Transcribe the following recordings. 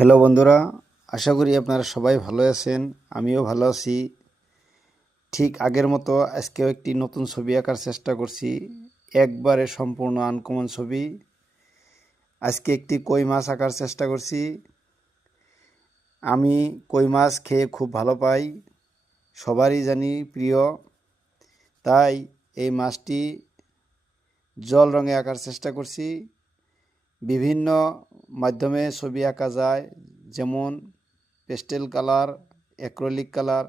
Hello বন্ধুরা, আশা করি আপনারা সবাই ভালো আছেন। আমিও ভালো আছি। ঠিক আগের মতো আজকেও একটি নতুন ছবি আঁকার চেষ্টা করছি। একবারে সম্পূর্ণ আনকমন ছবি। আজকে একটি কই মাছ আঁকার চেষ্টা করছি। আমি কই মাছ খেয়ে খুব ভালো পাই, সবারই জানি প্রিয়। তাই এই মাছটি জল রঙে আঁকার চেষ্টা করছি। বিভিন্ন মাধ্যমে ছবি আঁকা যায়, যেমন পেস্টেল কালার, অ্যাক্রিলিক কালার।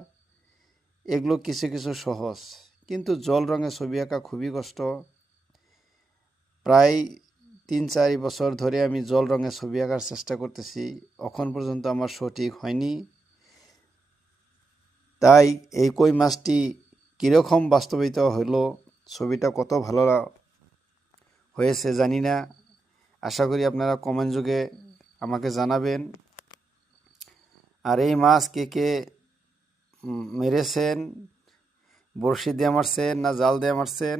এগুলো কিছু কিছু সহজ, কিন্তু জল রঙে ছবি আঁকা খুবই কষ্ট। প্রায় ৩-৪ বছর ধরে আমি জল রঙে ছবি আঁকার চেষ্টা করতেছি, এখন পর্যন্ত আমার সঠিক হয়নি। তাই এই কই মাছটি কীরকম বাস্তবিত হলো, ছবিটা কত ভালো হয়েছে জানি না। আশা করি আপনারা কমেন্ট যুগে আমাকে জানাবেন। আর এই মাছ কে কে মেরেছেন, বড়শি দিয়ে মারছেন না জাল দিয়ে মারছেন,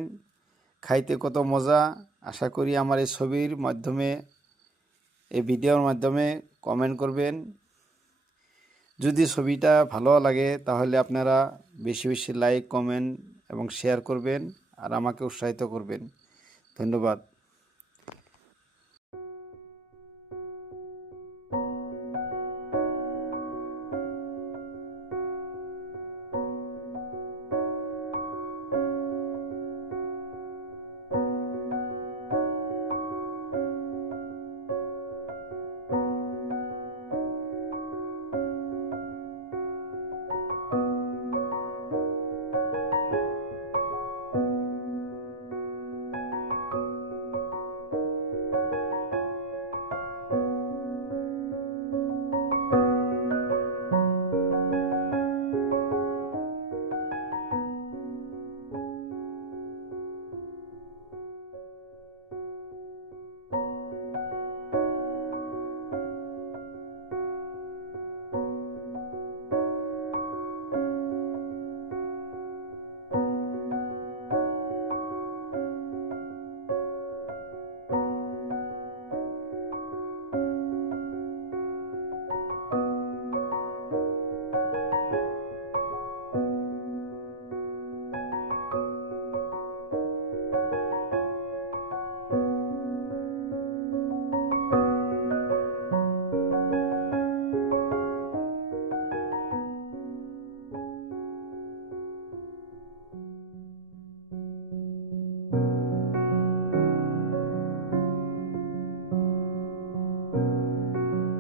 খাইতে কত মজা, আশা করি আমার এই ছবির মাধ্যমে, এই ভিডিওর মাধ্যমে কমেন্ট করবেন। যদি ছবিটা ভালো লাগে তাহলে আপনারা বেশি বেশি লাইক, কমেন্ট এবং শেয়ার করবেন আর আমাকে উৎসাহিত করবেন। ধন্যবাদ।